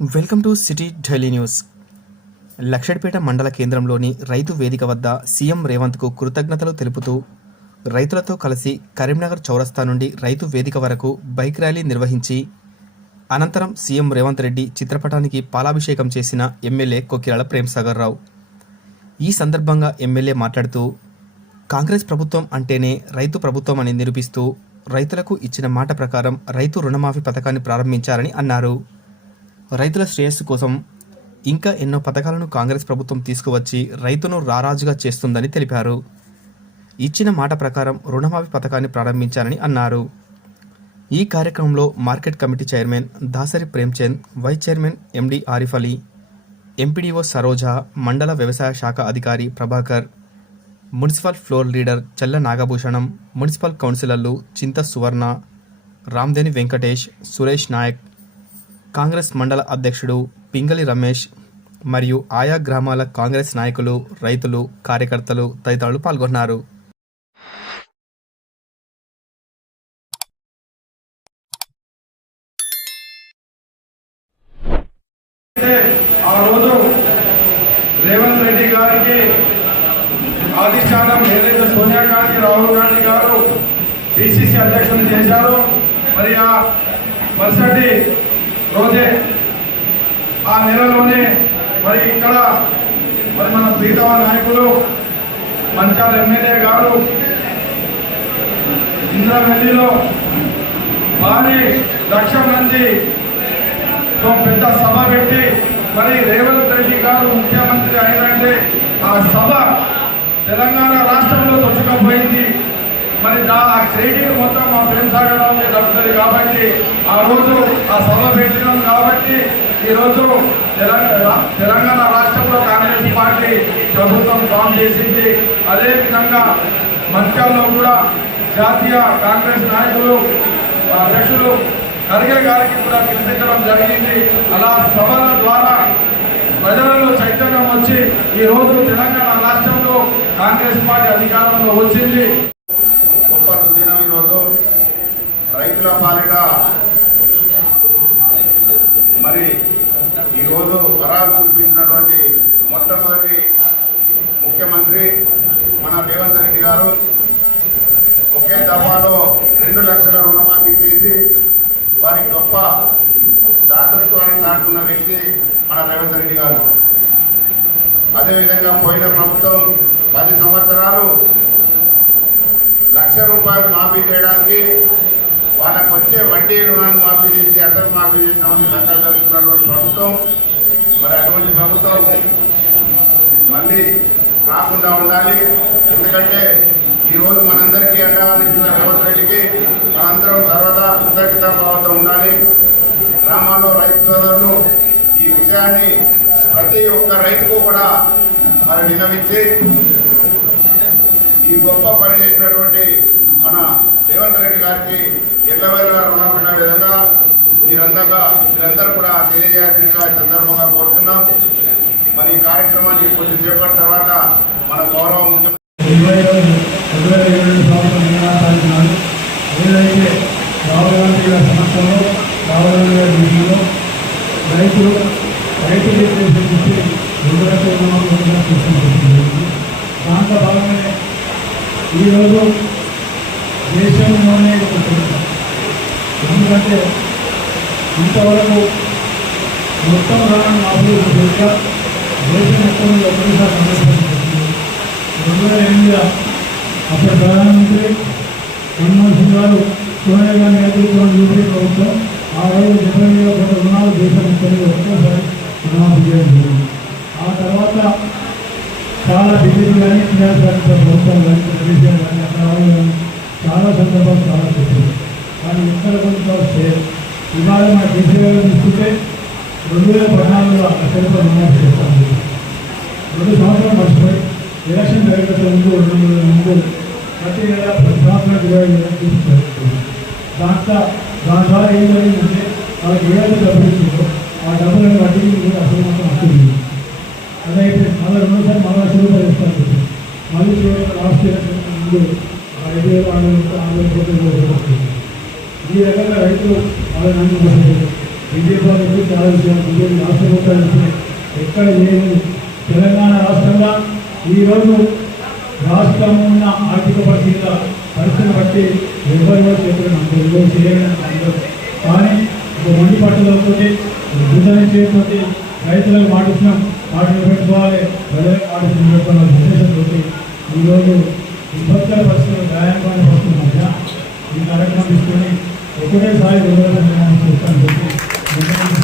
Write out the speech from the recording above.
Welcome to city Delhi news. Luxettipet మండల కేంద్రంలోని రైతు వేదిక వద్ద సీఎం రేవంత్కు కృతజ్ఞతలు తెలుపుతూ రైతులతో కలిసి కరీంనగర్ చౌరస్తా నుండి రైతు వేదిక వరకు బైక్ ర్యాలీ నిర్వహించి అనంతరం సీఎం రేవంత్ రెడ్డి చిత్రపటానికి పాలాభిషేకం చేసిన ఎమ్మెల్యే కొకిరాల ప్రేమ్సాగర్ రావు. ఈ సందర్భంగా ఎమ్మెల్యే మాట్లాడుతూ కాంగ్రెస్ ప్రభుత్వం అంటేనే రైతు ప్రభుత్వం అని నిరూపిస్తూ రైతులకు ఇచ్చిన మాట ప్రకారం రైతు రుణమాఫీ పథకాన్ని ప్రారంభించారని అన్నారు. రైతుల శ్రేయస్సు కోసం ఇంకా ఎన్నో పథకాలను కాంగ్రెస్ ప్రభుత్వం తీసుకువచ్చి రైతును రారాజుగా చేస్తుందని తెలిపారు. ఇచ్చిన మాట ప్రకారం రుణమాఫీ పథకాన్ని ప్రారంభించారని అన్నారు. ఈ కార్యక్రమంలో market committee chairman Dasari Premchand vice chairman MD Arif Ali MPDO Saroja మండల వ్యవసాయ శాఖ అధికారి ప్రభాకర్ మున్సిపల్ ఫ్లోర్ లీడర్ చెల్ల నాగభూషణం మున్సిపల్ కౌన్సిలర్లు చింత సువర్ణ రామ్దేని వెంకటేష్ సురేష్ నాయక్ కాంగ్రెస్ మండల అధ్యక్షుడు పింగళి రమేష్ మరియు ఆయా గ్రామాల కాంగ్రెస్ నాయకులు రైతులు కార్యకర్తలు తదితరులు పాల్గొన్నారు. ఆ రోజు రేవంత్ రెడ్డి గారికి ఏదైతే సోనియా గాంధీ రాహుల్ గాంధీ గారు అధ్యక్షులు మరి ఆ మరుసటి రోజే ఆ నెలలోనే మరి ఇక్కడ మరి మన ప్రీతమ నాయకులు మంచాల ఎమ్మెల్యే గారు ఇంద్రవెల్లిలో భారీ లక్ష మంది పెద్ద సభ పెట్టి మరి రేవంత్ రెడ్డి గారు ముఖ్యమంత్రి అయినంటే ఆ సభ తెలంగాణ రాష్ట్రంలో మరి ఆ క్రెడిట్ మొత్తం మా ప్రేమ్ సాగర్ రావుకి దక్కుతుంది కాబట్టి ఆ రోజు ఆ సభ పెట్టినాం కాబట్టి ఈరోజు తెలంగాణ తెలంగాణ రాష్ట్రంలో కాంగ్రెస్ పార్టీ ప్రభుత్వం ఫామ్ చేసింది. అదేవిధంగా మంత్యాల్లో కూడా జాతీయ కాంగ్రెస్ నాయకులు అధ్యక్షులు ఖర్గే గారికి కూడా పిలిపించడం జరిగింది. అలా సభల ద్వారా ప్రజలలో చైతన్యం వచ్చి ఈ రోజు తెలంగాణ రాష్ట్రంలో కాంగ్రెస్ పార్టీ అధికారంలో వచ్చింది గొప్ప సుదినం ఈరోజు రైతుల పాలిట. మరి ఈరోజు వరాలు చూపించినటువంటి మొట్టమొదటి ముఖ్యమంత్రి మన రేవంత్ రెడ్డి గారు ఒకే దఫాలో రెండు లక్షల రుణమాఫీ చేసి వారి గొప్ప దాతృత్వాన్ని చాటుకున్న వ్యక్తి మన రేవంత్ రెడ్డి గారు. అదేవిధంగా పోయిన ప్రభుత్వం పది సంవత్సరాలు లక్ష రూపాయలు మాఫీ చేయడానికి వాళ్ళకు వచ్చే వడ్డీ రుణాన్ని మాఫీ చేసి అసలు మాఫీ చేసినామని లెక్కలు జరుగుతున్నటువంటి ప్రభుత్వం. మరి అటువంటి ప్రభుత్వం మళ్ళీ రాకుండా ఉండాలి. ఎందుకంటే ఈరోజు మనందరికీ అండగా రేవంత్ రెడ్డికి మనందరం సర్వదా కృతజ్ఞత భావంతో ఉండాలి. గ్రామాల్లో రైతు సోదరులు ఈ విషయాన్ని ప్రతి ఒక్క రైతుకు కూడా మరి విన్నవించి ఈ గొప్ప పని చేసినటువంటి మన రేవంత్ రెడ్డి గారికి ఎల్లవేళ రుణపడిన విధంగా మీరందరూ మీరందరూ కూడా తెలియజేయాల్సిందిగా ఈ సందర్భంగా కోరుతున్నాం. మరి ఈ కార్యక్రమాన్ని కొద్దిసేపటి తర్వాత మన గౌరవ ముఖ్యమంత్రి రెండు ఏదైతే రాహుల్ గాంధీ గారి సమక్షంలో రాహుల్ గాంధీ గారి విషయంలో రైతులు రైతు రిజర్వేషన్ రెండు లక్షల దాంట్లో భాగంగానే ఈరోజు దేశంలోనే ఒక ఎందుకంటే ఇంతవరకు మొత్తం రుణాన్ని మాఫీ చేశాక దేశం. మొత్తంలో ఒకేసారి సమస్య రెండు వేల ఎనిమిదిలో అప్పటి ప్రధానమంత్రి మన్మోహన్ సింగ్ గారు సోనియా గాంధీ నేతృత్వం యూపీ ప్రభుత్వం ఆ రోజు డెబ్బై వేల కోట్ల రుణాలు దేశం మొత్తంలో ఒక్కసారి రుణాలు చేయడం ఆ తర్వాత చాలా బీజేపీ కానీ టీఆర్ఎస్ ప్రభుత్వం కానీ తెలుగుదేశం కానీ అక్కడ చాలా సందర్భాలు చాలా చెప్పారు కానీ ఎక్కడ కొంత వస్తే ఇవాళ మన డెబ్బై వేలు తీసుకుంటే రెండు వేల పద్నాలుగులో లక్ష నిర్ణయం చేస్తాను. రెండు సంవత్సరాలు మర్చిపోయి ఎలక్షన్ జరగక ముందు రెండు నెలల ముందు ప్రతి నెల ప్రతి సంవత్సరం ఇరవై వేల వేలు తీసుకుంటారు. దాంట్లో దాని ద్వారా ఏం జరిగిందంటే వాళ్ళకి ఏదైతే డబ్బులు ఇచ్చిందో ఆ డబ్బులను వడ్డీ అసలు మొత్తం వస్తుంది అదైతే మళ్ళీ రెండోసారి మళ్ళీ సులువు రూపాయలు మళ్ళీ లాస్ట్ ఇయర్ ముందు ఆ ఐదు వేలు ఆరు వేలు ఆరు వేల కోట్లు వస్తుంది. ఈ రకంగా రైతులు వాళ్ళ నన్ను బీజేపీ వాళ్ళు చాలా విషయాలు బీజేపీ రాష్ట్ర ప్రభుత్వాలు ఎక్కడ లేదు తెలంగాణ రాష్ట్రంగా ఈరోజు రాష్ట్రం ఉన్న ఆర్థిక పరిస్థితుల పరిస్థితిని బట్టి ఎవరు కూడా చెప్పడం అందరూ. చేయడం కానీ ఒక మండి పట్టుదలతోటి బుద్ధని చేయకపోతే రైతులకు మాటిస్తున్నాం మాటలు పెట్టుకోవాలి. ప్రజలకు మాటలు పెట్టుకోవాలనే ఉద్దేశంతో ఈరోజు విపత్తుల పరిస్థితులు గాయపడిన పరిస్థితుల మధ్య ఈ కార్యక్రమం తీసుకొని ఒకటేసారి రెండు వేల నిర్ణయం చేస్తానని చెప్పి నిర్ణయం తీసుకున్నాం.